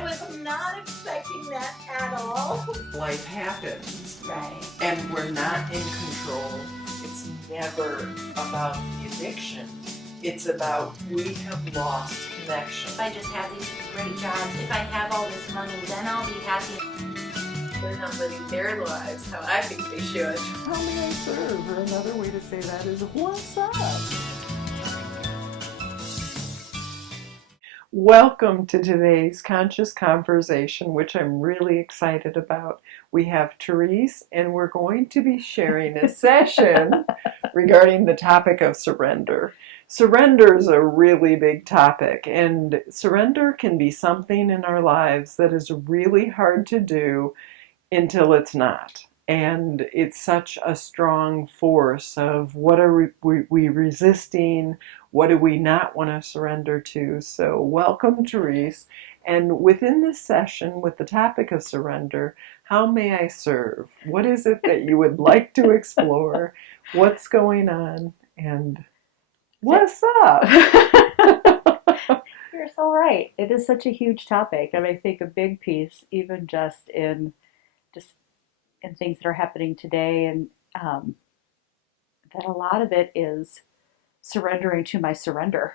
I was not expecting that at all. Life happens. Right. And we're not in control. It's never about the addiction. It's about we have lost connection. If I just have these great jobs, if I have all this money, then I'll be happy. They're not living their lives how I think they should. How may I serve? Or another way to say that is, what's up? Welcome to today's conscious conversation, which I'm really excited about. We have Therese, and we're going to be sharing a session regarding the topic of surrender. Surrender is a really big topic, and surrender can be something in our lives that is really hard to do until it's not. And it's such a strong force of what are we resisting, what do we not want to surrender to. So welcome, Therese. And within this session with the topic of surrender, how may I serve? What is it that you would like to explore? What's going on? And what's up? You're so right. It is such a huge topic. And I think a big piece, even just in things that are happening today, and that a lot of it is surrendering to my surrender,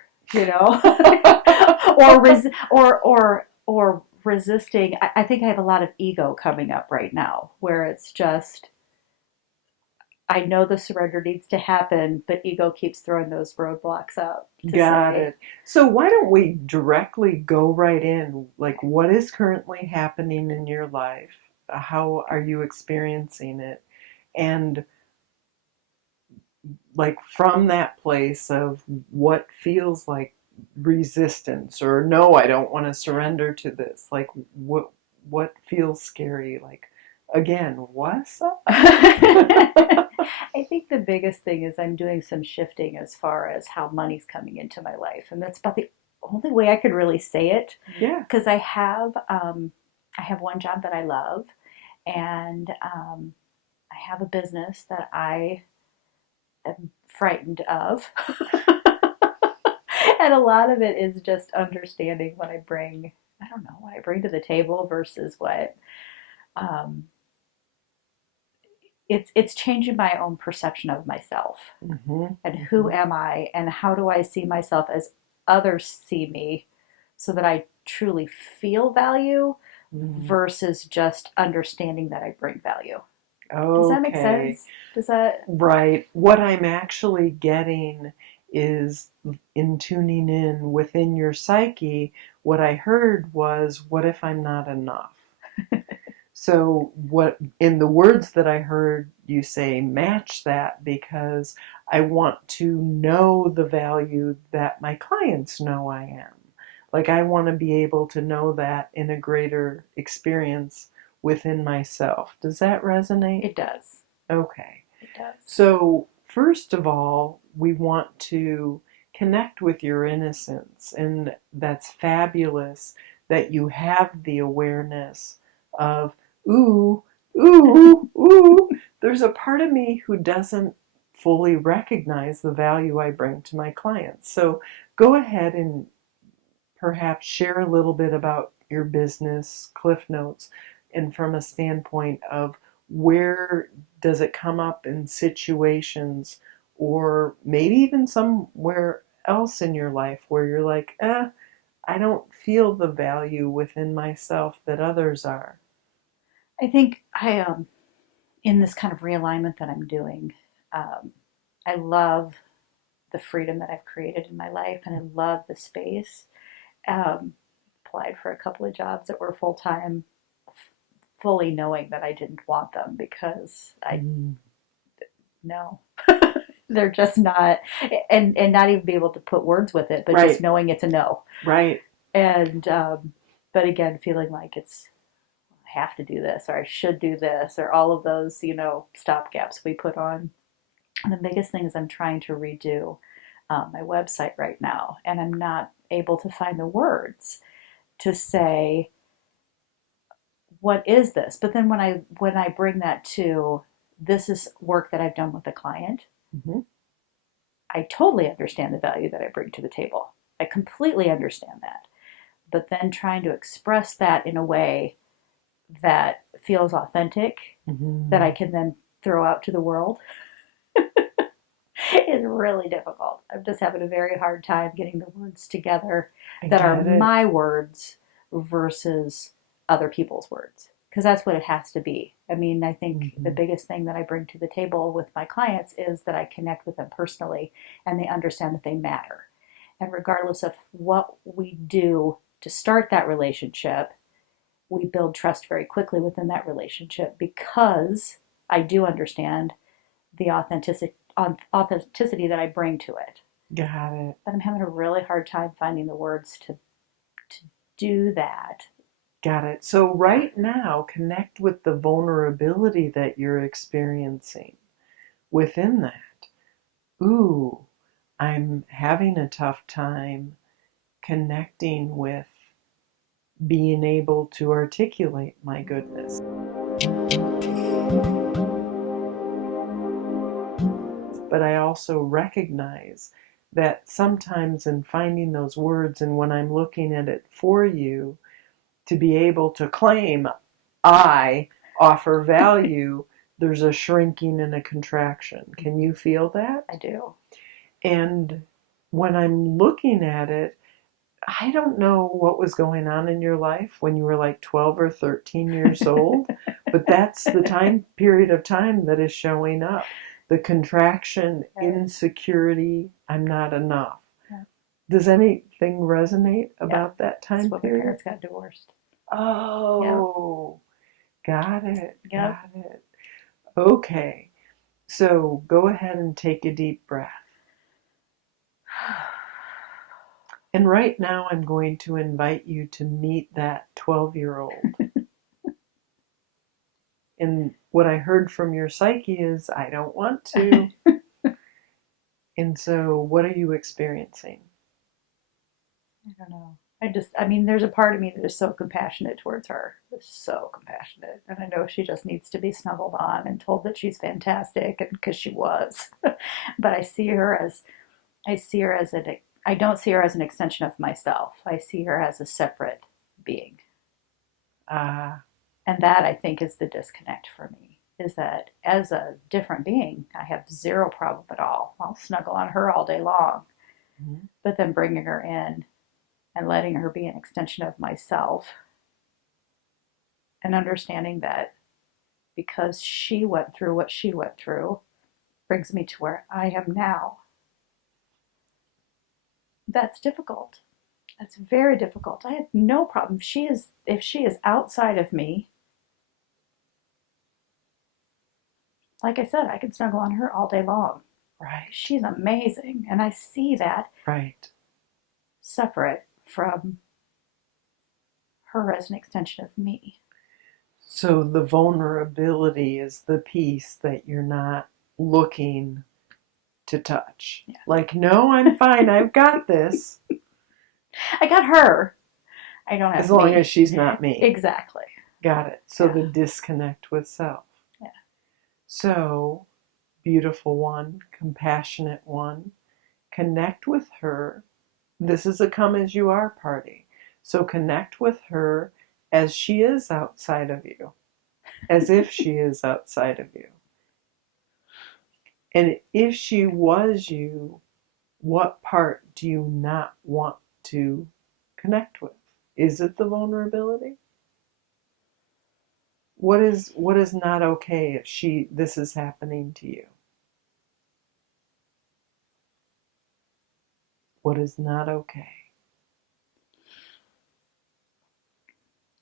or resisting. I think I have a lot of ego coming up right now, where it's just, I know the surrender needs to happen, but ego keeps throwing those roadblocks up. Got it. So why don't we directly go right in? Like, what is currently happening in your life? How are you experiencing it? And like from that place of what feels like resistance, or no, I don't want to surrender to this. Like what feels scary? Like, again, what's up? I think the biggest thing is I'm doing some shifting as far as how money's coming into my life, and that's about the only way I could really say it. Yeah. Because I have one job that I love, and I have a business that I am frightened of. And a lot of it is just understanding what I bring to the table versus what, it's changing my own perception of myself. Mm-hmm. And who am I, and how do I see myself as others see me, so that I truly feel value versus just understanding that I bring value. Okay. Does that make sense? Does that? Right. What I'm actually getting is, in tuning in within your psyche, what I heard was, what if I'm not enough? So what, in the words that I heard you say, match that, because I want to know the value that my clients know I am. Like, I want to be able to know that in a greater experience within myself. Does that resonate? It does. Okay. It does. So first of all, we want to connect with your innocence, and that's fabulous that you have the awareness of, ooh, ooh, ooh, there's a part of me who doesn't fully recognize the value I bring to my clients. So go ahead and perhaps share a little bit about your business, Cliff Notes, and from a standpoint of where does it come up in situations, or maybe even somewhere else in your life where you're like, I don't feel the value within myself that others are. I think in this kind of realignment that I'm doing, I love the freedom that I've created in my life, and I love the space. Applied for a couple of jobs that were full-time, fully knowing that I didn't want them, because no, they're just not, and not even be able to put words with it, but Right. Just knowing it's a no. Right. And, but again, feeling like I have to do this, or I should do this, or all of those, stopgaps we put on. And the biggest thing is I'm trying to redo my website right now, and I'm not able to find the words to say, what is this? But then when I bring that to, this is work that I've done with a client, I totally understand the value that I bring to the table. I completely understand that. but then trying to express that in a way that feels authentic, that I can then throw out to the world is really difficult. I'm just having a very hard time getting the words together that are my words versus other people's words. Because that's what it has to be. I mean, I think the biggest thing that I bring to the table with my clients is that I connect with them personally and they understand that they matter. And regardless of what we do to start that relationship, we build trust very quickly within that relationship because I do understand the authenticity that I bring to it. Got it. But I'm having a really hard time finding the words to do that. Got it. So right now, connect with the vulnerability that you're experiencing within that. Ooh, I'm having a tough time connecting with being able to articulate my goodness. But I also recognize that sometimes in finding those words and when I'm looking at it for you, to be able to claim I offer value, there's a shrinking and a contraction. Can you feel that? I do. And when I'm looking at it, I don't know what was going on in your life when you were like 12 or 13 years old, but that's the time period of time that is showing up. The contraction, insecurity, I'm not enough. Yeah. Does anything resonate about that time That's when period? my parents got divorced. Oh, got it. Yep. Got it. Okay. So go ahead and take a deep breath. And right now I'm going to invite you to meet that 12-year-old. And what I heard from your psyche is, I don't want to. And so what are you experiencing? I don't know. I mean, there's a part of me that is so compassionate towards her. So compassionate. And I know she just needs to be snuggled on and told that she's fantastic, and because she was. But I don't see her as an extension of myself. I see her as a separate being. And that, I think, is the disconnect for me, is that as a different being, I have zero problem at all. I'll snuggle on her all day long. Mm-hmm. But then bringing her in and letting her be an extension of myself and understanding that because she went through what she went through brings me to where I am now. That's difficult. That's very difficult. I have no problem. If she is outside of me, like I said, I can snuggle on her all day long. Right. She's amazing. And I see that separate from her as an extension of me. So the vulnerability is the piece that you're not looking to touch. Yeah. Like, no, I'm fine. I've got this. I got her. I don't have as long as she's not me. Exactly. Got it. So the disconnect with self. Yeah. So, beautiful one, compassionate one, connect with her. This is a come as you are party. So connect with her as she is outside of you, as if she is outside of you. And if she was you, what part do you not want to connect with? Is it the vulnerability? What is not okay if this is happening to you? What is not okay?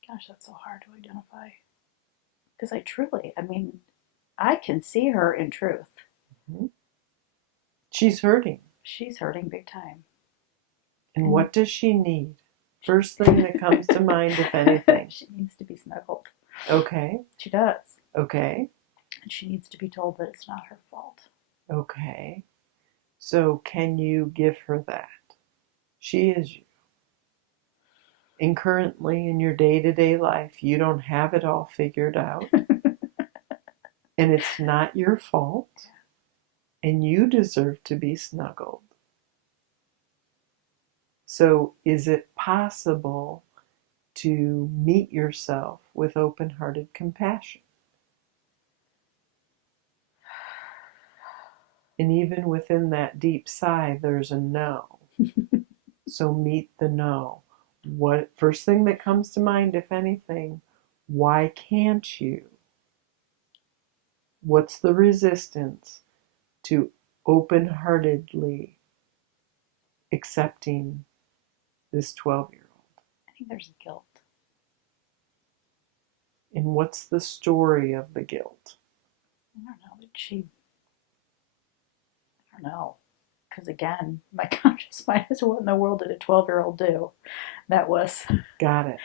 Gosh, that's so hard to identify. Because I can see her in truth. Mm-hmm. She's hurting. She's hurting big time. And what does she need? First thing that comes to mind, if anything. She needs to be snuggled. Okay. She does. Okay. And she needs to be told that it's not her fault. Okay. So can you give her that? She is you. And currently in your day-to-day life, you don't have it all figured out. And it's not your fault. And you deserve to be snuggled. So is it possible to meet yourself with open-hearted compassion. And even within that deep sigh, there's a no. So meet the no. What first thing that comes to mind, if anything, why can't you? What's the resistance to open-heartedly accepting this 12-year-old? I think there's guilt. And what's the story of the guilt? I don't know. I don't know. Because again, my conscious mind is, what in the world did a 12-year-old do? That was, Got it.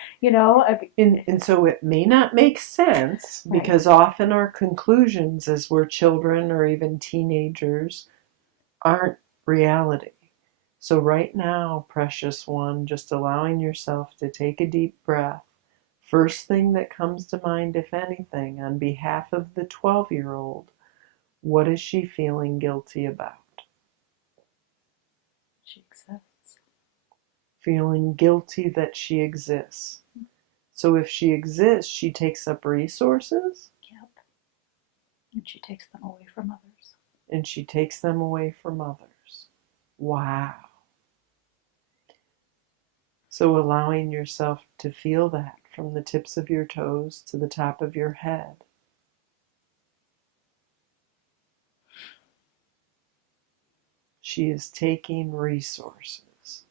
And so it may not make sense, Right. because often our conclusions as we're children or even teenagers aren't reality. So right now, precious one, just allowing yourself to take a deep breath. First thing that comes to mind, if anything, on behalf of the 12-year-old, what is she feeling guilty about? she exists. Feeling guilty that she exists. So if she exists, she takes up resources. Yep. And she takes them away from others. And she takes them away from others. Wow. So allowing yourself to feel that from the tips of your toes to the top of your head. She is taking resources.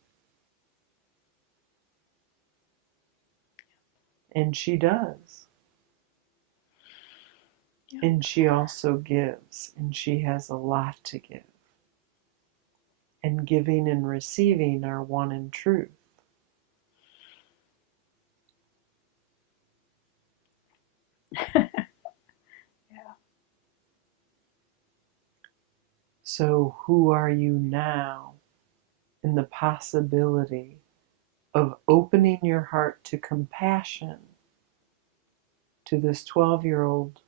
And she does. Yep. And she also gives, and she has a lot to give. And giving and receiving are one in truth. Yeah. So who are you now in the possibility of opening your heart to compassion to this 12-year-old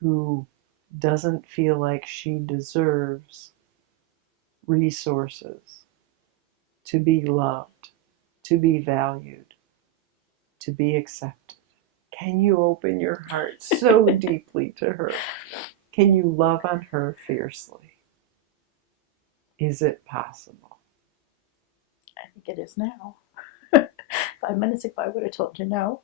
who doesn't feel like she deserves resources to be loved, to be valued, to be accepted? Can you open your heart so deeply to her? Can you love on her fiercely? Is it possible? I think it is now. 5 minutes ago, I would have told you no.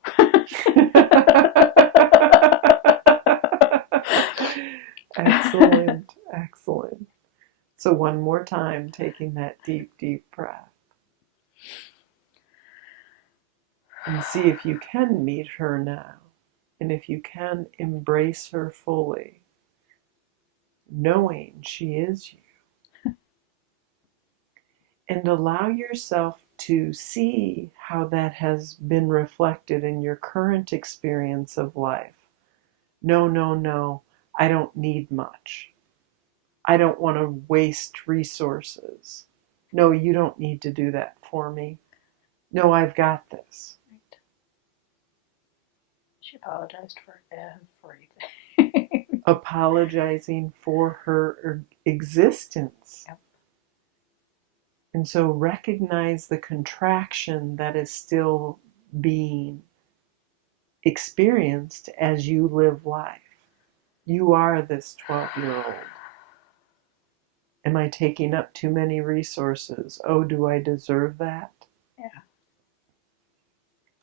Excellent, excellent. So one more time, taking that deep, deep breath. And see if you can meet her now. And if you can embrace her fully, knowing she is you. And allow yourself to see how that has been reflected in your current experience of life. No, no, no, I don't need much. I don't want to waste resources. No, you don't need to do that for me. No, I've got this. Right. She apologized for everything. Apologizing for her existence. Yep. And so recognize the contraction that is still being experienced as you live life. You are this 12-year-old. Am I taking up too many resources? Oh, do I deserve that? Yeah.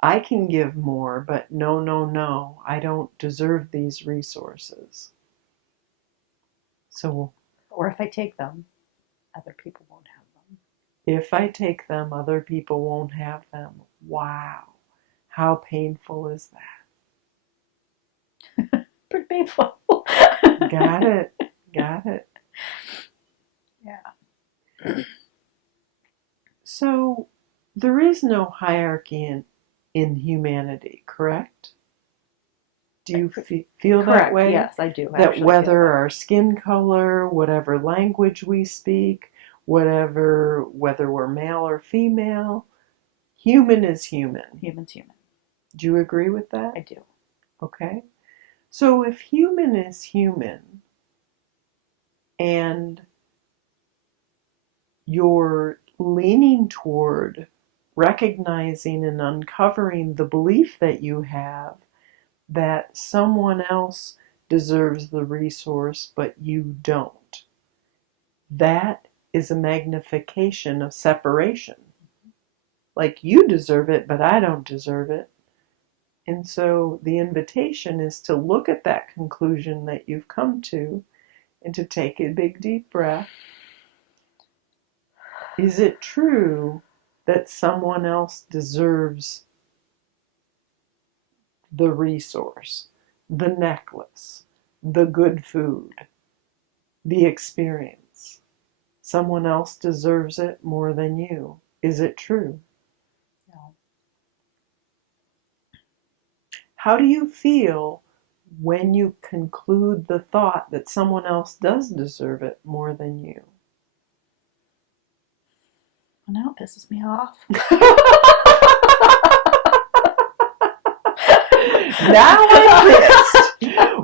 I can give more, but no, no, no. I don't deserve these resources. So, Or if I take them, other people won't have them. if I take them, other people won't have them. Wow. How painful is that? Pretty painful. Got it. Got it. Yeah. So, there is no hierarchy in humanity, correct? Do you feel Correct. that way? Yes, I do. That whether our skin color, whatever language we speak, whether we're male or female, human is human. Human's human. Do you agree with that? I do. Okay. So if human is human and you're leaning toward recognizing and uncovering the belief that you have that someone else deserves the resource but you don't. That is a magnification of separation. Like, you deserve it, but I don't deserve it. And so the invitation is to look at that conclusion that you've come to and to take a big deep breath. Is it true that someone else deserves the resource, the necklace, the good food, the experience? Someone else deserves it more than you. Is it true? No. How do you feel when you conclude the thought that someone else does deserve it more than you? Well, now it pisses me off. Now I'm pissed.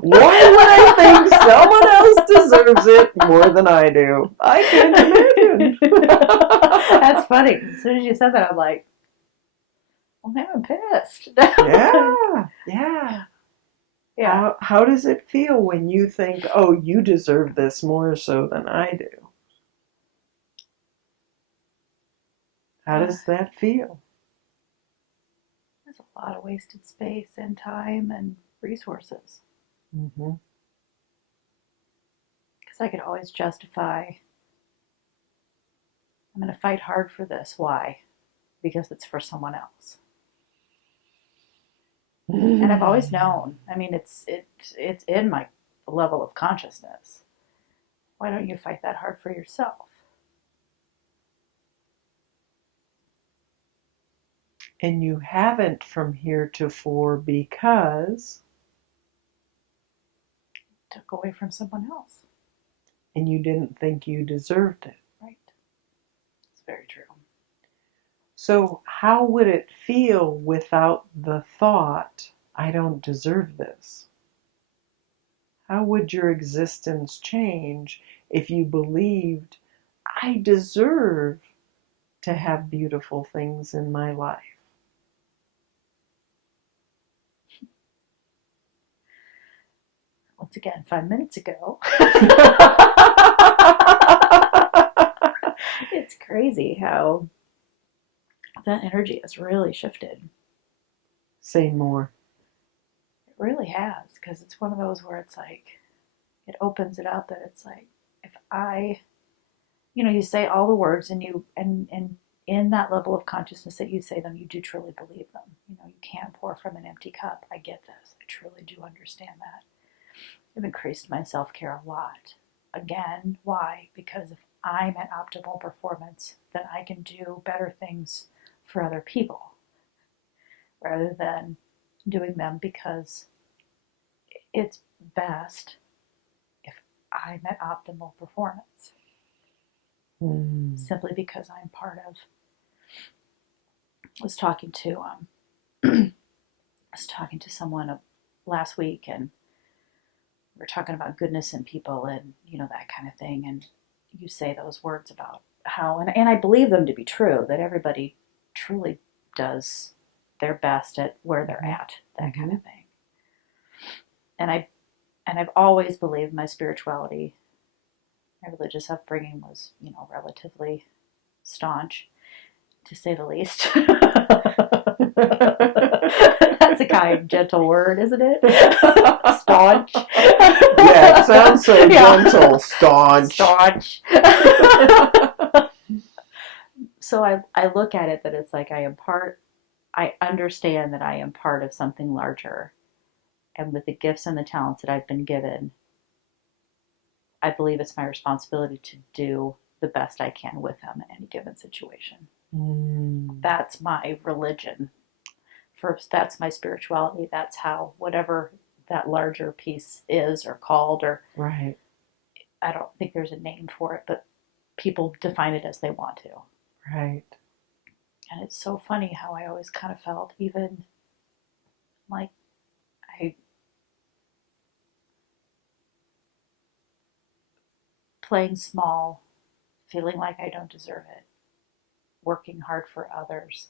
Why would I think someone else deserves it more than I do? I can't imagine. That's funny. As soon as you said that, I'm like, well, now I'm pissed. Yeah. Yeah. How does it feel when you think, oh, you deserve this more so than I do? How does that feel? There's a lot of wasted space and time and resources. Mm-hmm. Because I could always justify, I'm going to fight hard for this. Why? Because it's for someone else. And I've always known. I mean, it's in my level of consciousness. Why don't you fight that hard for yourself? And you haven't from heretofore because... Took away from someone else. And you didn't think you deserved it. Right. It's very true. So how would it feel without the thought, I don't deserve this? How would your existence change if you believed, I deserve to have beautiful things in my life? Once again, 5 minutes ago. It's crazy how that energy has really shifted. Say more. It really has, because it's one of those where it's like, it opens it up that it's like, if I, you say all the words and in that level of consciousness that you say them, you do truly believe them. You can't pour from an empty cup. I get this. I truly do understand that. I've increased my self-care a lot. Again, why? Because if I'm at optimal performance, then I can do better things for other people rather than doing them because it's best if I'm at optimal performance. Simply because I'm part of... I was talking to someone last week, and we're talking about goodness in people and that kind of thing, and you say those words about how, and I believe them to be true, that everybody truly does their best at where they're at, that kind of thing. And I've always believed my spirituality, my religious upbringing was relatively staunch, to say the least. That's a kind, gentle word, isn't it? Staunch. Yeah, it sounds so gentle. Staunch. Staunch. So I look at it that it's like I understand that I am part of something larger. And with the gifts and the talents that I've been given, I believe it's my responsibility to do the best I can with them in any given situation. That's my religion. First, that's my spirituality. That's how, whatever that larger piece is or called, or right. I don't think there's a name for it, but people define it as they want to. Right. And it's so funny how I always kind of felt, even like playing small, feeling like I don't deserve it, working hard for others,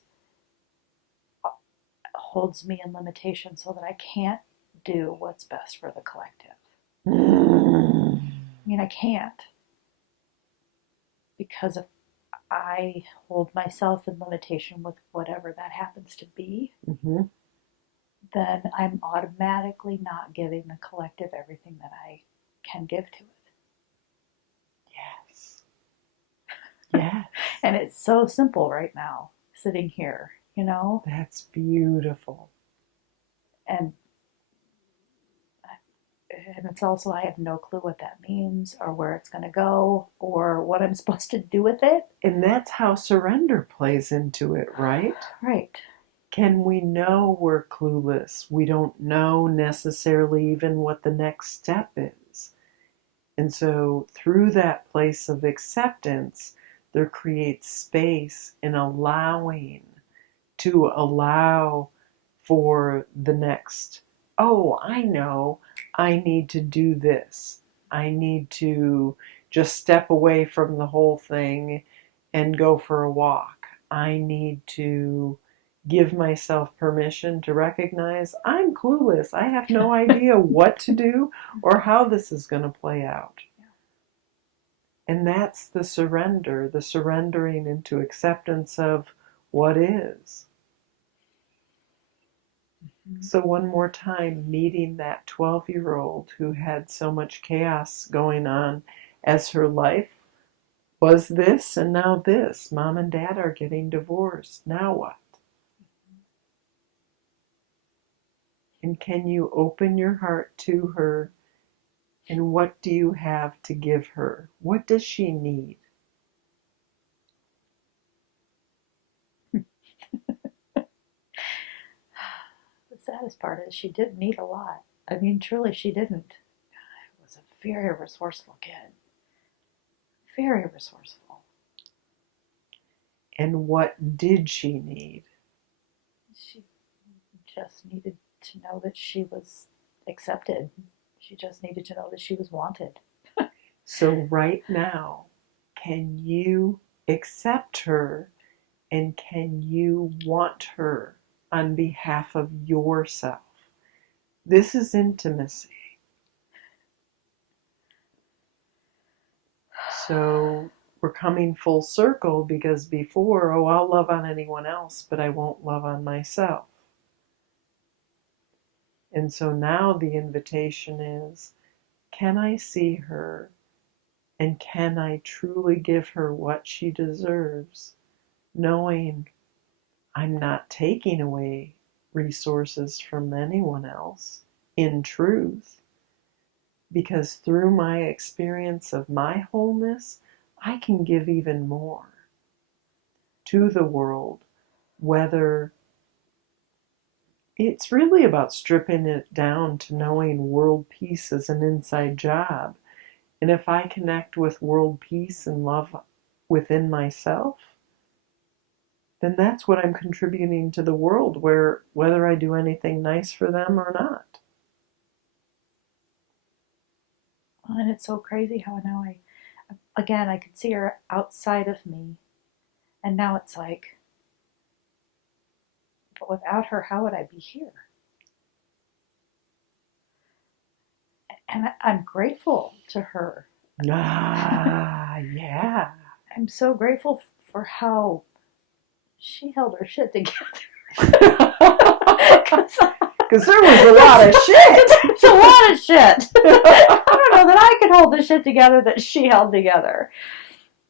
holds me in limitation so that I can't do what's best for the collective. Mm. I mean, I can't. Because if I hold myself in limitation with whatever that happens to be, Mm-hmm. then I'm automatically not giving the collective everything that I can give to it. Yes. Yes. And it's so simple right now, sitting here, you know? That's beautiful. And it's also, I have no clue what that means or where it's going to go or what I'm supposed to do with it. And that's how surrender plays into it, right? Right. Can we know we're clueless? We don't know necessarily even what the next step is. And so through that place of acceptance, there creates space in allowing to allow for the next, oh, I know, I need to do this. I need to just step away from the whole thing and go for a walk. I need to give myself permission to recognize I'm clueless. I have no idea what to do or how this is going to play out. And that's the surrender, the surrendering into acceptance of what is. So one more time, meeting that 12-year-old who had so much chaos going on as her life was this and now this. Mom and dad are getting divorced. Now what? And can you open your heart to her? And what do you have to give her? What does she need? The saddest part is she didn't need a lot. I mean, truly, she didn't. I was a very resourceful kid. Very resourceful. And what did she need? She just needed to know that she was accepted. She just needed to know that she was wanted. So right now, can you accept her and can you want her on behalf of yourself? This is intimacy. So we're coming full circle because before, oh, I'll love on anyone else, but I won't love on myself. And so now the invitation is, can I see her and can I truly give her what she deserves, knowing I'm not taking away resources from anyone else in truth, because through my experience of my wholeness, I can give even more to the world, whether it's really about stripping it down to knowing world peace is an inside job. And if I connect with world peace and love within myself, then that's what I'm contributing to the world, where whether I do anything nice for them or not. Well, and it's so crazy how now I could see her outside of me. And now it's like, but without her, how would I be here? And I'm grateful to her. Ah, yeah. I'm so grateful for how she held her shit together. Because there was a lot of shit. There's a lot of shit. I don't know that I could hold the shit together that she held together.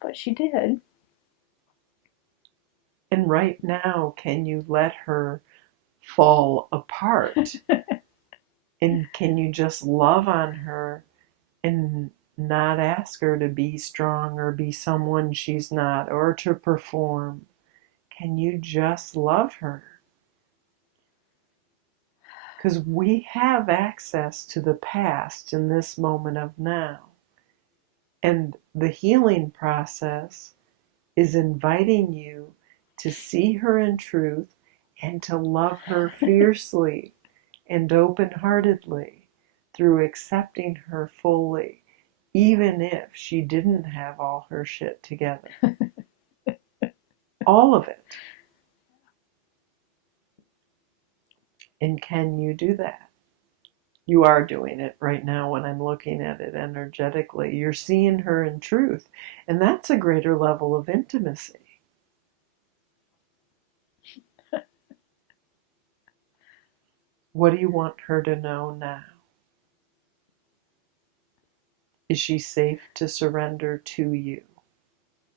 But she did. And right now, can you let her fall apart? And can you just love on her and not ask her to be strong or be someone she's not or to perform? Can you just love her? Because we have access to the past in this moment of now. And the healing process is inviting you to see her in truth and to love her fiercely and open-heartedly through accepting her fully, even if she didn't have all her shit together. All of it. And can you do that? You are doing it right now when I'm looking at it energetically. You're seeing her in truth. And that's a greater level of intimacy. What do you want her to know now? Is she safe to surrender to you?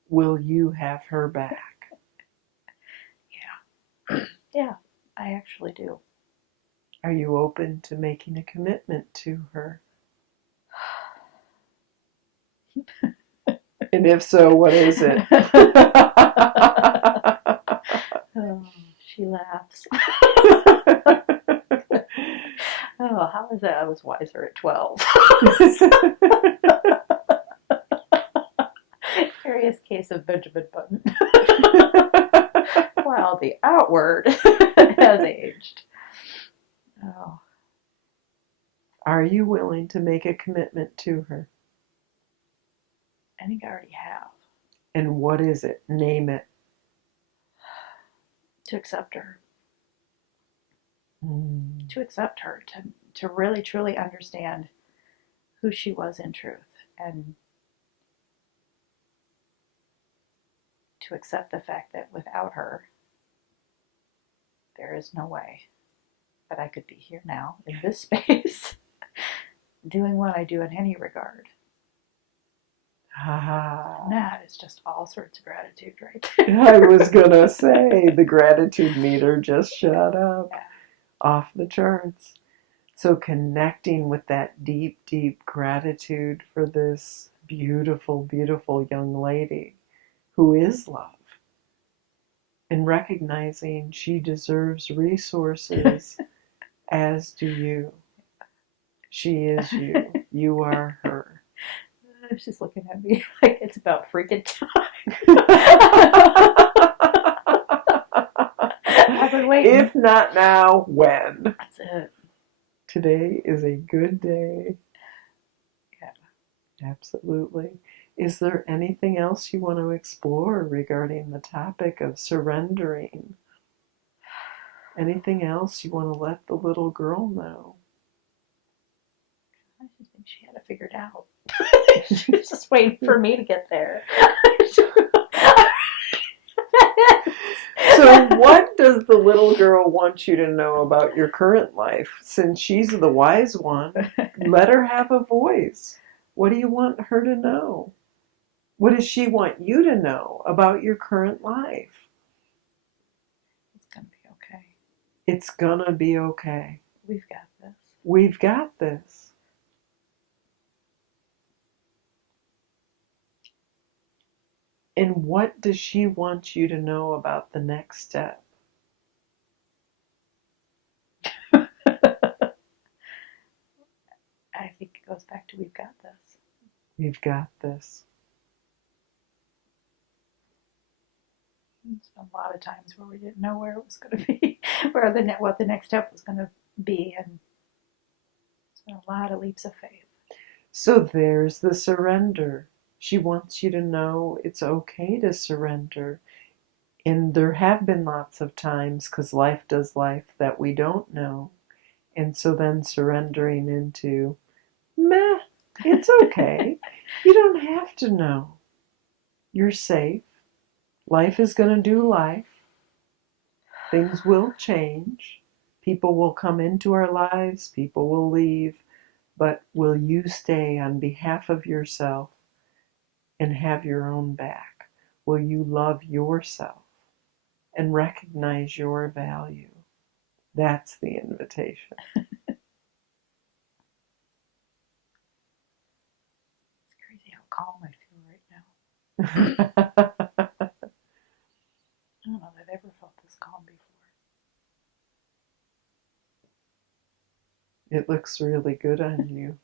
Will you have her back? Yeah. Yeah, I actually do. Are you open to making a commitment to her? And if so, what is it? Oh, she laughs. Oh, how is that? I was wiser at 12. Curious case of Benjamin Button. While the outward has aged. Oh. Are you willing to make a commitment to her? I think I already have. And what is it? Name it. To accept her. Mm. To accept her. To really, truly understand who she was in truth. And to accept the fact that without her, there is no way that I could be here now in this space doing what I do in any regard. And that is just all sorts of gratitude right there. I was going to say, the gratitude meter just shot up. Yeah. Off the charts. So connecting with that deep, deep gratitude for this beautiful, beautiful young lady who is love. And recognizing she deserves resources, as do you. She is you. You are her. She's looking at me like it's about freaking time. I've been waiting. If not now, when? That's it. Today is a good day. Yeah. Absolutely. Is there anything else you want to explore regarding the topic of surrendering? Anything else you want to let the little girl know? I just think she had it figured out. She was just waiting for me to get there. So what does the little girl want you to know about your current life? Since she's the wise one, let her have a voice. What do you want her to know? What does she want you to know about your current life? It's going to be okay. It's gonna be okay. We've got this. We've got this. And what does she want you to know about the next step? I think it goes back to we've got this. We've got this. There's been a lot of times where we didn't know where it was going to be, what the next step was going to be, and it's been a lot of leaps of faith. So there's the surrender. She wants you to know it's okay to surrender. And there have been lots of times, because life does life, that we don't know. And so then surrendering into, meh, it's okay. You don't have to know. You're safe. Life is going to do life. Things will change. People will come into our lives. People will leave. But will you stay on behalf of yourself and have your own back? Will you love yourself and recognize your value? That's the invitation. It's crazy how calm I feel right now. I don't know that I've ever felt this calm before. It looks really good on you.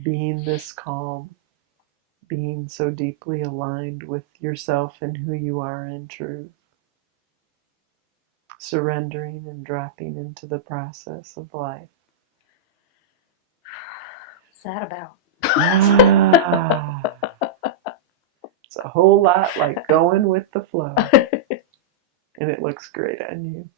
Being this calm, being so deeply aligned with yourself and who you are in truth. Surrendering and dropping into the process of life. What's that about? It's a whole lot like going with the flow. And it looks great on you.